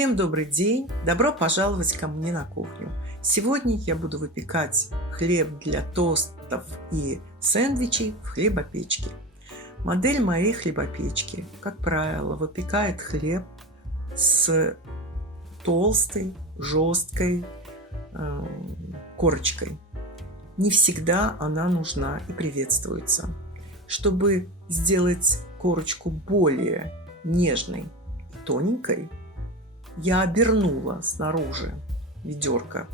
Всем добрый день! Добро пожаловать ко мне на кухню. Сегодня я буду выпекать хлеб для тостов и сэндвичей в хлебопечке. Модель моей хлебопечки, как правило, выпекает хлеб с толстой, жесткой корочкой. Не всегда она нужна и приветствуется. Чтобы сделать корочку более нежной и тоненькой, я обернула снаружи ведерко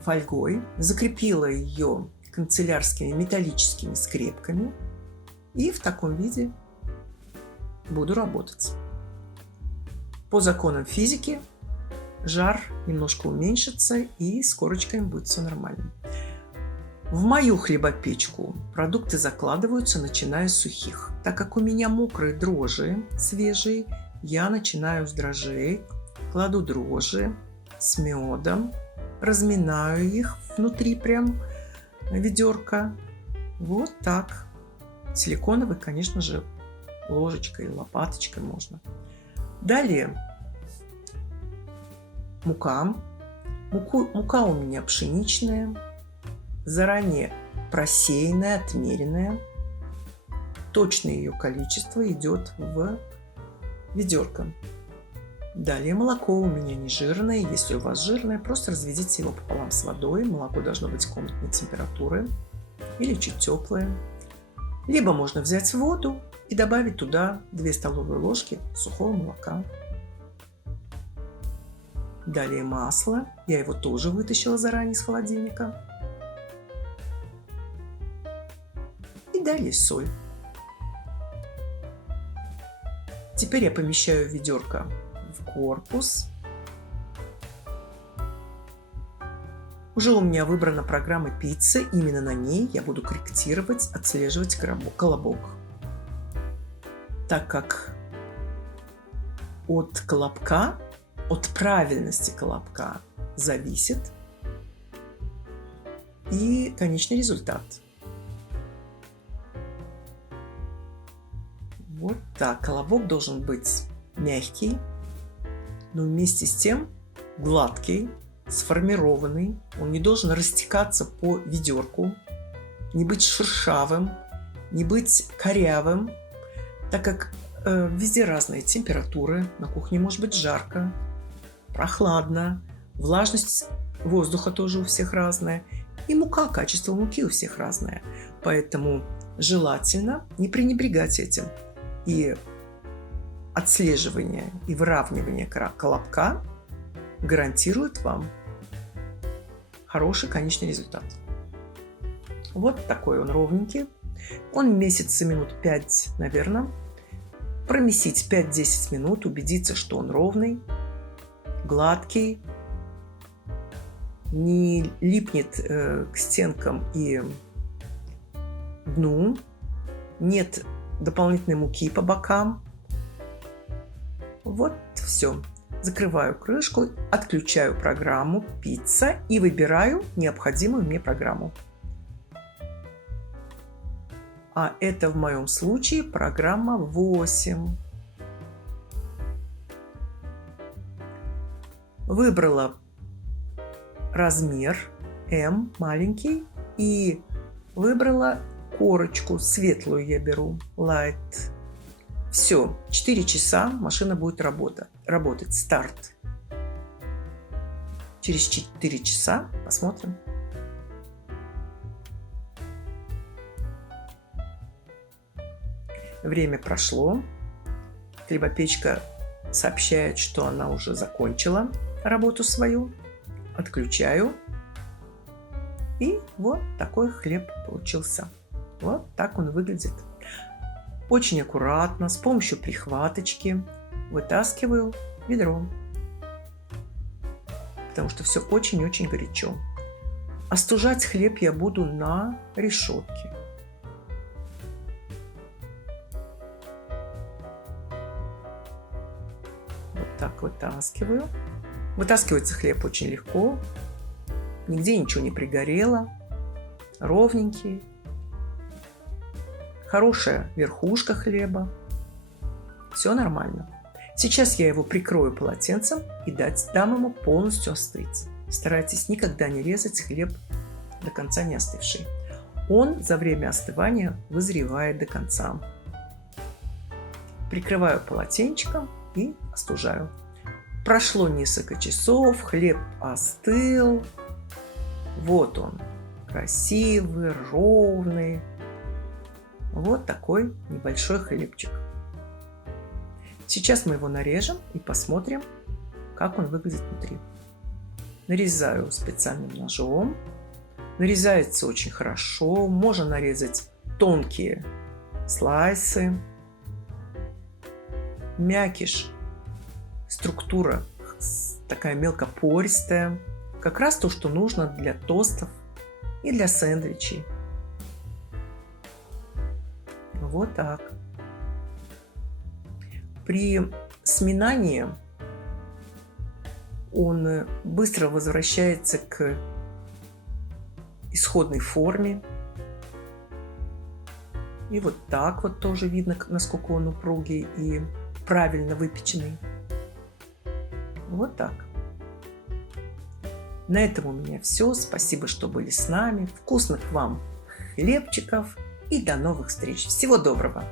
фольгой, закрепила ее канцелярскими металлическими скрепками и в таком виде буду работать. По законам физики жар немножко уменьшится и с корочками будет все нормально. В мою хлебопечку продукты закладываются, начиная с сухих. Так как у меня мокрые дрожжи свежие, я начинаю с дрожжей, кладу дрожжи с медом, разминаю их внутри прям ведерка. Вот так. Силиконовой, конечно же, ложечкой, лопаточкой можно. Далее мука. Мука у меня пшеничная, заранее просеянная, отмеренная. Точное ее количество идет в ведерко. Далее молоко у меня не жирное. Если у вас жирное, просто разведите его пополам с водой. Молоко должно быть комнатной температуры или чуть теплое. Либо можно взять воду и добавить туда 2 столовые ложки сухого молока. Далее масло. Я его тоже вытащила заранее из холодильника. И далее соль. Теперь я помещаю ведерко в корпус. Уже у меня выбрана программа пицца. Именно на ней я буду корректировать, отслеживать колобок. Так как от колобка, от правильности колобка зависит и конечный результат. Вот так. Колобок должен быть мягкий, но вместе с тем гладкий, сформированный. Он не должен растекаться по ведерку, не быть шершавым, не быть корявым, так как везде разные температуры. На кухне может быть жарко, прохладно, влажность воздуха тоже у всех разная, и мука, качество муки у всех разное. Поэтому желательно не пренебрегать этим. И отслеживание и выравнивание колобка гарантирует вам хороший конечный результат. Вот такой он ровненький. Он месяца минут 5, наверное. Промесить 5-10 минут, убедиться, что он ровный, гладкий, не липнет к стенкам и дну, нет дополнительной муки по бокам. Вот все. Закрываю крышку, отключаю программу «Пицца» и выбираю необходимую мне программу. А это в моем случае программа 8. Выбрала размер М, маленький, и выбрала корочку, светлую я беру, light. Все, 4 часа машина будет работать. Старт. Через 4 часа посмотрим. Время прошло. Хлебопечка сообщает, что она уже закончила работу свою. Отключаю. И вот такой хлеб получился. Вот так он выглядит. Очень аккуратно, с помощью прихваточки вытаскиваю ведро. Потому что все очень-очень горячо. Остужать хлеб я буду на решетке. Вот так вытаскиваю. Вытаскивается хлеб очень легко. Нигде ничего не пригорело. Ровненький. Хорошая верхушка хлеба. Все нормально. Сейчас я его прикрою полотенцем и дам ему полностью остыть. Старайтесь никогда не резать хлеб до конца не остывший. Он за время остывания вызревает до конца. Прикрываю полотенчиком и остужаю. Прошло несколько часов, хлеб остыл. Вот он, красивый, ровный. Вот такой небольшой хлебчик. Сейчас мы его нарежем и посмотрим, как он выглядит внутри. Нарезаю специальным ножом. Нарезается очень хорошо. Можно нарезать тонкие слайсы. Мякиш, структура такая мелкопористая. Как раз то, что нужно для тостов и для сэндвичей. Вот так. При сминании он быстро возвращается к исходной форме. И вот так вот тоже видно, насколько он упругий и правильно выпеченный. Вот так. На этом у меня все. Спасибо, что были с нами. Вкусных вам хлебчиков и до новых встреч. Всего доброго!